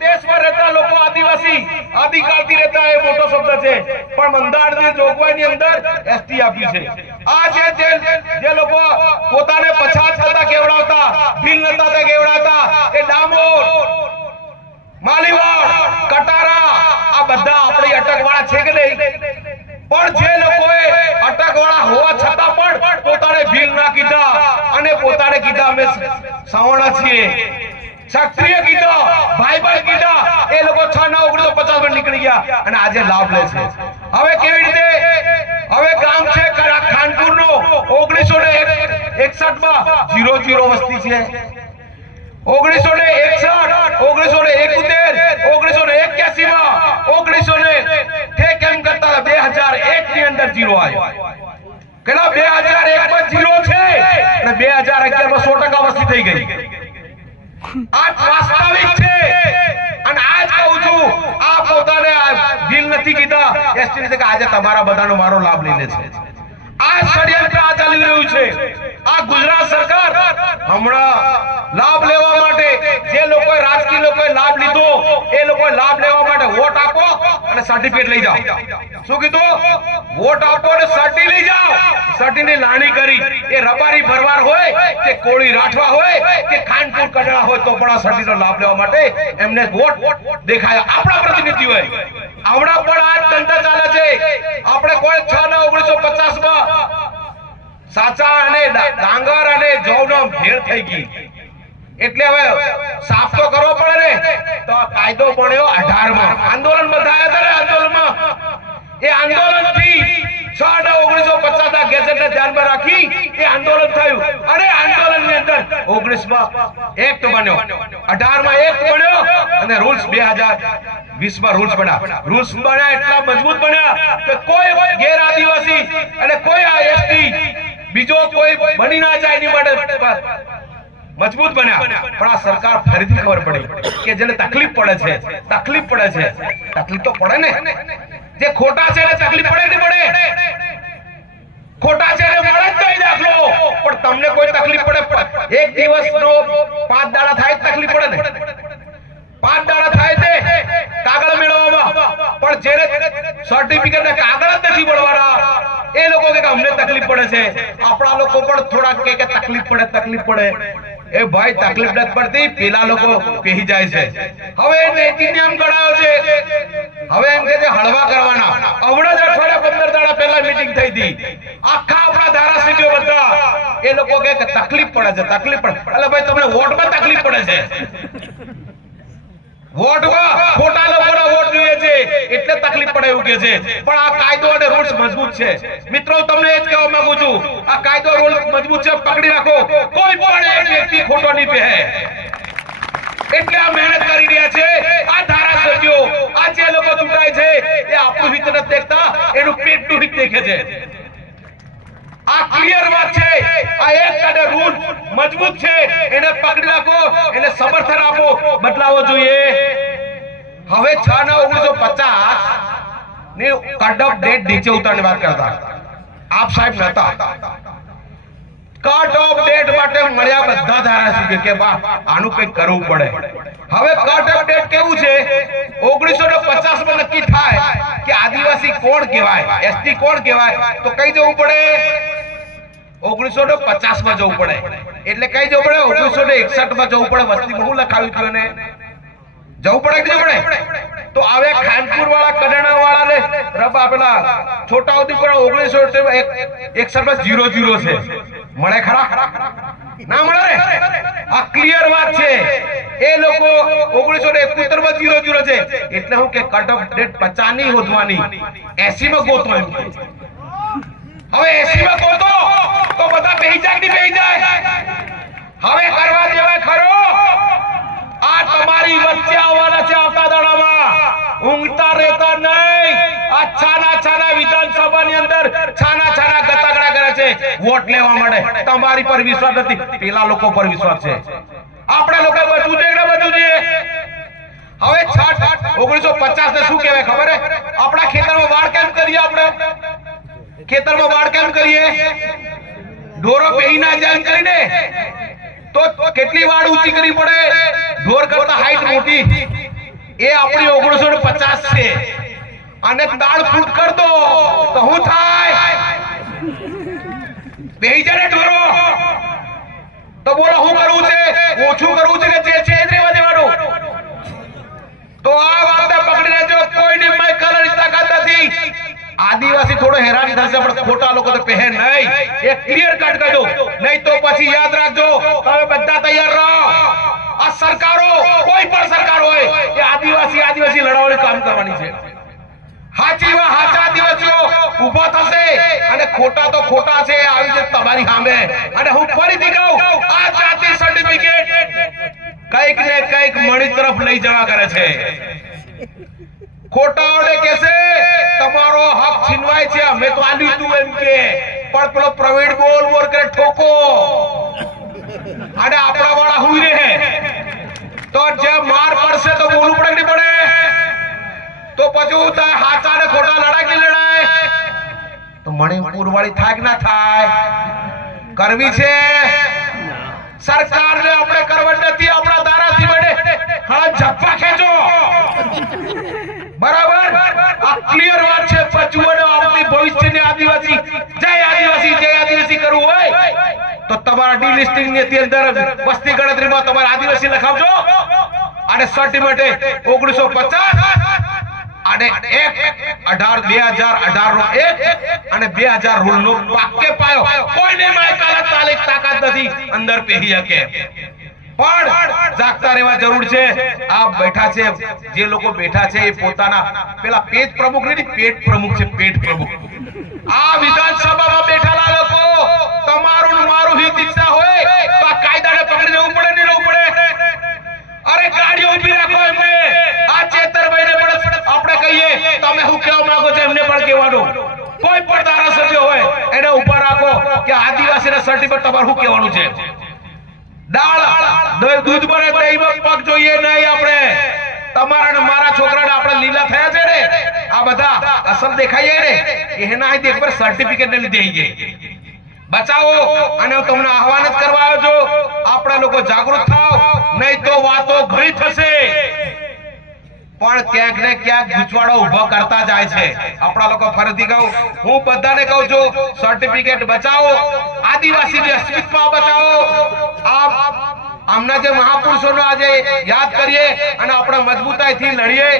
દેશમાં રહેતા લોકો આદિવાસી, આદિકાળથી રહેતા એ મોટો શબ્દ છે. પણ બંધારણની જોગવાઈની અંદર એસટી આપી છે. આ જે જે લોકો પોતાને પછાત થતા કેવડાવતા, ભીલ નતા કેવડાવતા, એ ડામોર, માલીવાડ, કટારા, આ બધા આપણી અટકવાળા છે કે નહીં? પણ જે લોકોએ અટકવાળા હોવા છતાં પણ પોતાને ભીલ ના કીધા અને પોતાને કીધા અમે સવર્ણ છીએ. ક્ષત્રિય ગીતો ભાઈ ભાઈ એ લોકો છ ના ઓગણીસો પચાસ નીકળી ગયા અને આજે લાભ લે છે. હવે કેવી રીતે? હવે ગામ છે ઓગણીસો ને એકસઠમાં જીરો જીરો વસ્તી છે. ઓગણીસો ને એકસઠ ઓગણીસો ને એકોતેર ઓગણીસો ને એક્યાસી માં ઓગણીસો ને ઠેક એમ કરતા બે હજાર એક ની અંદર જીરો આવ્યો. કેટલા બે હજાર એક માં જીરો છે? અને બે હજાર અગિયારમાં સો ટકા વસ્તી થઈ ગઈ. આ વાસ્તવિક છે. અને આજ કહું છું, આ પોતાને દિલ નથી કીધા. એસટી આજે તમારા બધાનો મારો લાભ લઈને છે. સર્ટી સર્ટીની લાણી કરી. એ રબારી ભરવાર હોય કે કોળી રાઠવા હોય કે ખાનપુર કડડા હોય તો પણ આ સર્ટીનો લાભ લેવા માટે એમને દેખાય. આપણા પ્રતિનિધિ હોય હમણાં પણ આ ધંધા ચાલે છે. આપણે કોઈ છ ને ઓગણીસો પચાસમાં સાચા અને ડાંગર અને જવનો ભેળ થઈ ગઈ. એટલે હવે સાફ તો કરવો પડે ને. તો કાયદો બન્યો 18 માં આંદોલન બધા હતા ને આંદોલનમાં? એ આંદોલનથી અને ઓગણીસો પચાસ ના ધ્યાનમાં રાખી એ આંદોલન થયું. અને આંદોલનની અંદર મજબૂત બન્યા કોઈ ગેર આદિવાસી અને કોઈ આ એસટી બીજો કોઈ બની ના જાય એની માટે મજબૂત બન્યા. પણ આ સરકાર ફરીથી ખબર પડી કે જેને તકલીફ પડે છે, તકલીફ પડે છે. તકલીફ તો પડે ને. જે ખોટા છે તકલીફ પડે નહીં પડે? ખોટા છે મળે જ નહીં દાખલો. પણ તમને કોઈ તકલીફ પડે? એક દિવસનો પાંચ દાડા થાય તકલીફ પડે ને? પાંચ દાડા થાય તે કાગળ મેળવવામાં. પણ જેને સર્ટિફિકેટ ને કાગળ જ નથી મળવાના, એ લોકો કે અમને તકલીફ પડે છે. આપણા લોકો પણ થોડા કે તકલીફ પડે તકલીફ પડે. એ ભાઈ, તકલીફ નથી પડતી. પેલા લોકો કહી જાય છે. હવે નીતિ નિયમ ઘડાયો છે. હવે એમ કે હળવા કરવાના, હમણાં જ અઠવાડિયા પંદર દાડા પહેલા મીટિંગ થઈ હતી. આખા આપણા ધારાસભ્યો બધા એ લોકો કે તકલીફ પડે છે, તકલીફ પડે. એટલે ભાઈ, તમને તકલીફ પડે છે? વોટ જોઈએ છે તકલીફ પડે છે. પણ આ કાયદો અને રૂલ્સ મજબૂત છે. મિત્રો તમને એ આ કાયદો રૂલ મજબૂત છે, પકડી રાખો. કોઈ પણ વ્યક્તિ ખોટો નહીં પહે એટલે આ મહેનત કરી રહ્યા છે. આ ધારાસભ્યો, આ જે લોકો ચૂંટાય છે, એ આપણું હિત નથી દેખતા, એનું પેટનું હિત દેખે છે. આ ક્લિયર વાત છે. આ એક કાડે રૂલ મજબૂત છે. એને પકડી રાખો એને સમર્થન આપો. બદલાવો જોઈએ. હવે છ ના ઓગણીસો પચાસ ને ઓફ ડેટ નીચે ઉતારવાની વાત કરતા. આપ સાહેબ નતા કટ ઓફ ડેટ માટે મળ્યા બધા ધારાસભ્ય કે બા આનું કંઈક કરવું પડે. હવે કટ ઓફ ડેટ કેવું છે? ઓગણીસો ને પચાસમાં નક્કી થાય કે આદિવાસી કોણ કહેવાય? એસટી કોણ કહેવાય? તો કઈ જવું પડે? ઓગણીસો ને પચાસમાં જવું પડે. એટલે કઈ જવું પડે? ઓગણીસો ને એકસઠમાં જવું પડે. વસ્તી બહુ લખાવ્યું હતું એને જવું પડે કે પડે? તો હવે ખાનપુર વાળા કડાણા ને રબા પેલા છોટા ઉદેપુર ઓગણીસો એકસઠ જીરો જીરો છે. મળે ખરા? ના મળે? આ ક્લિયર વાત છે. એ લોકો ઓગણીસો ને એકોતેરમાં જીરો જીરો છે. એટલે હું કે કટ ઓફ ડેટ પચાસની હોદવાની એસી માં ગોતો હવે એસી માં ગોતો, તો બધા બેહી જાય ની બેહી જાય? હવે કરવા દેવાય ખરો. તમારી વચ્ચે આવવાના છે આવતા દાડામાં ઊંઘતા રહેતા નહીં. આ છાના છાના વિધાનસભાની અંદર છાના છાના ગતાગડા કરે છે. વોટ લેવા માટે. તમારી પર વિશ્વાસ નથી. પેલા લોકો પર વિશ્વાસ છે. આપણે લોકો બચવું છે કે બચવું જોઈએ હવે છઠ ઓગણીસો પચાસ ને શું કહેવાય ખબર આપણા ખેતરમાં વાળ કેમ કરીએ આપણે? ખેતરમાં વાળ કેમ કરીએ? ઢોરો પહેરી ના જાય કરીને? તો કેટલી વાડ ઊંચી કરવી પડે? ઢોર કરતા હાઈટ મોટી. એ આપણી ઓગણીસો પચાસ છે. અને તાળ ફૂટ કર તો હું થાય? બેહી જાય ઢોરો. તો બોલો શું કરવું છે? ઓછું કરવું છે કે જે છે એ જ રહેવા તો આ વાતને પકડી લેજો કોઈની મય કલરની તાકાત નથી. આદિવાસી થોડો હેરાન થશે, પણ ખોટા લોકો તો પહે નહીં. એ ક્લિયર કટ કરજો નહીં તો પછી યાદ રાખજો, તમે બધા તૈયાર રહો. આ સરકારો, કોઈ પણ સરકાર હોય, એ આદિવાસી આદિવાસી લડાવવાનું કામ કરવાની છે. હાચી વાત, હાચા આદિવાસીઓ, ઊભા થશે અને ખોટા તો ખોટા છે, આવી છે તમારી સામે. અને હું ફરીથી કહું, આ જાતિ સર્ટિફિકેટ કંઈક ને કંઈક મણી તરફ લઈ જવા કરે છે. ખોટાઓને કહેશે તમારો હક છીનવાય છે. અમે તો આ લીધું એમ કે. પણ પેલો પ્રવીણ બોલ બોલ કરે ઠોકો. અને આપણા વાળા હુઈ રહે. તો જે માર પડશે તો બોલવું પડે નહીં પડે? તો પછી થાય હાચા ને ખોટા લડાકી કે લડાય તો મણિપુર વાળી થાય કે ના થાય. કરવી છે? સરકારને આપણે કરવાની નથી, આપણા ધારાસભ્યને હા ઝપ્પા ખેંચો. બરાબર? આ ક્લિયર વાત છે, પચુઓને આવતી ભવિષ્યની આદિવાસી. જય આદિવાસી જય આદિવાસી કરવું હોય, તો તમારા ડી ની અંદર વસ્તી ગણતરીમાં તમારે આદિવાસી લખાવજો. અને સર્ટિફિકેટ ઓગણીસો પચાસ અને એક અઢાર, બે હજાર અઢાર નો એક અને બે હજાર રૂલ નો પાકે પાયો. કોઈને માયકાલા તાલીક તાકાત નથી, અંદર પેહી શકે પણ જાગતા રહેવા જરૂર છે. આ બેઠા છે, જે લોકો બેઠા છે એ પોતાના પેલા પેટ પ્રમુખ નહીં, પેટ પ્રમુખ છે, પેટ પ્રમુખ. આ વિધાનસભામાં બેઠેલા લોકો, તમારું મારું હિત ઈચ્છા હોય તો આ કાયદાને પકડી જવું પડે નહીં લેવું પડે? અરે ગાડીઓ ઊભી રાખો એમને. આ ચેતરભાઈને પણ આપણે કહીએ, તમે શું કહેવા માંગો છો એમને પણ કહેવાનું. કોઈ પણ ધારાસભ્ય હોય, એને ઊભા રાખો કે આદિવાસીના સર્ટિફિકેટ તમારે શું કહેવાનું છે? દાળ, દહીં, દૂધ બને દહીંમાં પગ જોઈએ નહીં આપણે. તમારા ને મારા છોકરાને આપણે લીલા થયા છે ને, આ બધા અસર દેખાય ને એના અહીં એક પર સર્ટિફિકેટ ને લીધે આવી જાય. બચાવો, અને હું તમને આહવાન જ કરવા આવ્યો છું, આપણા લોકો જાગૃત થાવ નહીં તો વાતો ઘણી થશે. પણ ક્યાંક ને ક્યાંક ગૂંચવાડો ઊભો કરતા જાય છે. આપણા લોકો ફરીથી કહું, હું બધાને કહું છું સર્ટિફિકેટ બચાવો, આદિવાસીની અસ્તિત્વ બચાવો આ આમના જે મહાપુરુષોનો આજે યાદ કરીએ અને આપણે મજબૂતાઈથી લડીએ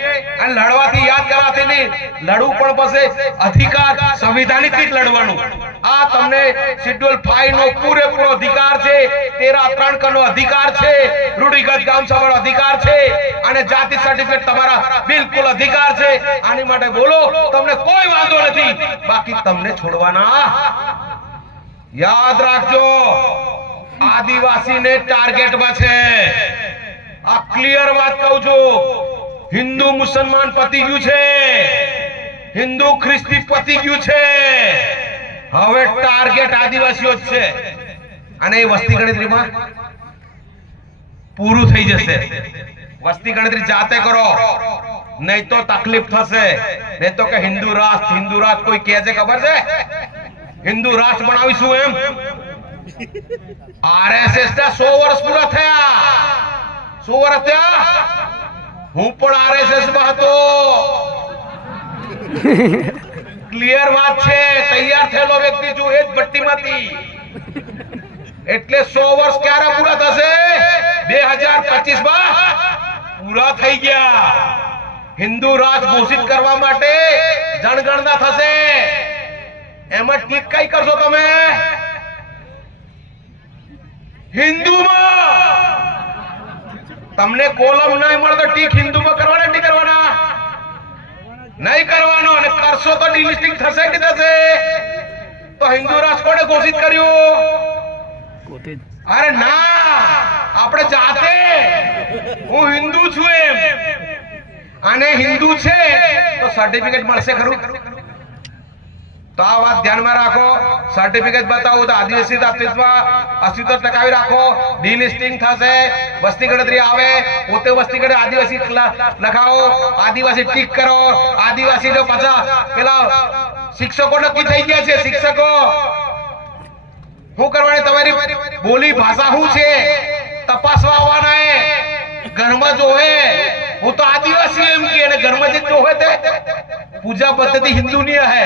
અને લડવાથી યાદ કરવાથી નહીં લડવું પણ પછી અધિકાર સંવિધાનિક લડવાનું. આ તમને શેડ્યુલ 5 નો પૂરેપૂરો અધિકાર છે, તેરા ત્રણ કનો અધિકાર છે, રૂઢિગત ગામ સભાનો અધિકાર છે અને જાતિ સર્ટિફિકેટ તમારા બિલકુલ અધિકાર છે. આની માટે બોલો, તમને કોઈ વાંધો નથી. બાકી તમને છોડવાના. યાદ રાખજો. આદિવાસીને ટાર્ગેટમાં છે. આ ક્લિયર વાત કહું છું. હિન્દુ મુસલમાન પતી ગયું છે. હિન્દુ ખ્રિસ્તી પતી ગયું છે. હવે ટાર્ગેટ આદિવાસીઓ જ છે. અને એ વસ્તી ગણતરીમાં પૂરું થઈ જશે. વસ્તી ગણતરી જાતે કરો. નહીં તો તકલીફ થશે. નહીં તો કે હિન્દુ રાષ્ટ્ર હિન્દુ રાષ્ટ્ર કોઈ કહે છે ખબર છે? હિન્દુ રાષ્ટ્ર બનાવીશું એમ. આરએસએસ ના સો વર્ષ પૂરા થયા સો વર્ષ થયા હું પણ આરએસએસમાં હતો ક્લિયર વાત છે તૈયાર થયેલો વ્યક્તિ છું એ જ ભટ્ટીમાંથી એટલે સો વર્ષ ક્યારે પૂરા થશે 2025 માં પૂરા થઈ ગયા હિન્દુ રાજ ઘોષિત કરવા માટે જનગણના થશે એમાં ઠીક કઈ કરશો તમે હિન્દુમાં? તમને કોલમ નહીં મળે તો ટીક હિન્દુમાં કરવાના નહીં કરવાના? નહીં કરવાનો અને કરશો તો ડિલિસ્ટિંગ થશે કે થશે? તો હિન્દુ રાષ્ટ્ર કોને ઘોષિત કર્યું? અરે ના આપણે જાતે. હું હિન્દુ છું એમ. અને હિન્દુ છે તો સર્ટિફિકેટ મળશે ખરું? તો આ વાત ધ્યાનમાં રાખો. સર્ટિફિકેટ બતાવો તો આદિવાસી અસ્તિત્વમાં અસ્તિત્વ ટકાવી રાખો. ડિલિસ્ટિંગ થશે. વસ્તી ગણતરી આવે. પોતે વસ્તી ગણતરી આદિવાસી લખાવો. આદિવાસી ટીક કરો. આદિવાસી તો પાછા પેલા શિક્ષકો નક્કી થઈ ગયા છે, શિક્ષકો. શું કરવાની તમારી બોલી ભાષા શું છે? તપાસવા આવવાના એ ઘરમાં જોવે. હું તો આદિવાસી એમ કે ઘરમાં જે જોવે તે પૂજા પદ્ધતિ હિન્દુની હે.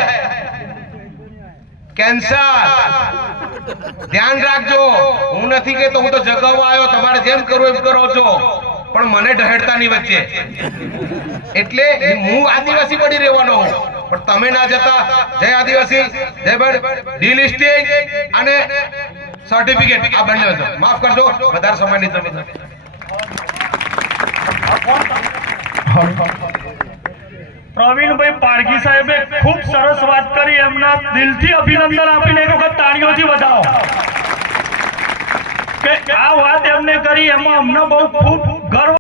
કેન્સર. ધ્યાન રાખજો. હું નથી કેતો, હું તો જગાવવા આવ્યો, તમારે જેમ કરવું એમ કરો છો. પણ મને ઢહેડતા ની વચ્ચે. એટલે હું આદિવાસી પડી રહેવાનો હું. પણ તમે ના જતા. જય આદિવાસી, જય બળ ડિલિસ્ટિંગ અને સર્ટિફિકેટ આ બંને હતો માફ કરજો, વધારે સમય નહીં તમે પ્રવીણભાઈ પારગી સાહેબે ખૂબ સરસ વાત કરી. એમના દિલથી અભિનંદન આપીને એક વખત તાળીઓથી વધાવો. કે આ વાત એમને કરી, એમાં અમને બહુ ખૂબ ગર્વ